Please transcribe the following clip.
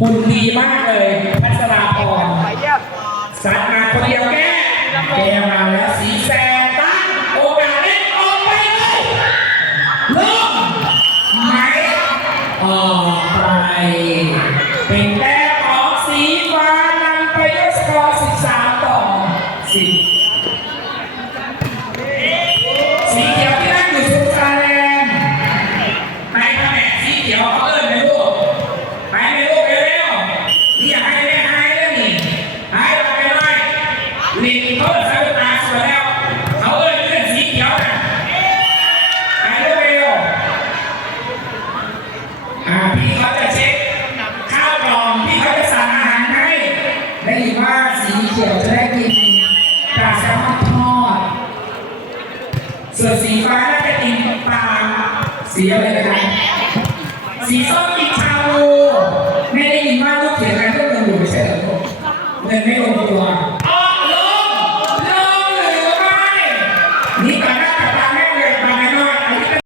หุ่นดีมากเลยพัชราพรสัตว์มาคนเดียวแก้แกมาแล้วสีแสนตั้งโอกาสเล่นออกไปเลยลงไหมออกไปเป็นแต้มของสีฟ้านำไปด้วยสกอร์13 ต่อ 10สีเขียวที่นั่งอยู่สุดซาแลนด์ไปแผนกสีเขียวเขาเอิ้นไหมลูก เขาจะใช้ตาสวยแล้ว เขาเอยเล่นสีเขียวนะไปเร็วๆอ่าพี่เขาจะเช็คข้าวกล่องพี่เขาจะสั่งอาหารให้ได้ยินว่าสีเขียวจะได้กินปลาแซลมอนทอดส่วสีฟ้าน่ากินปลาสีอะไรนะสีส้มกินชาบูไม่ได้ยินว่าลูกเขียนอะไรก็เงินอยู่ไใช่หรอเงินไม่ลงตัว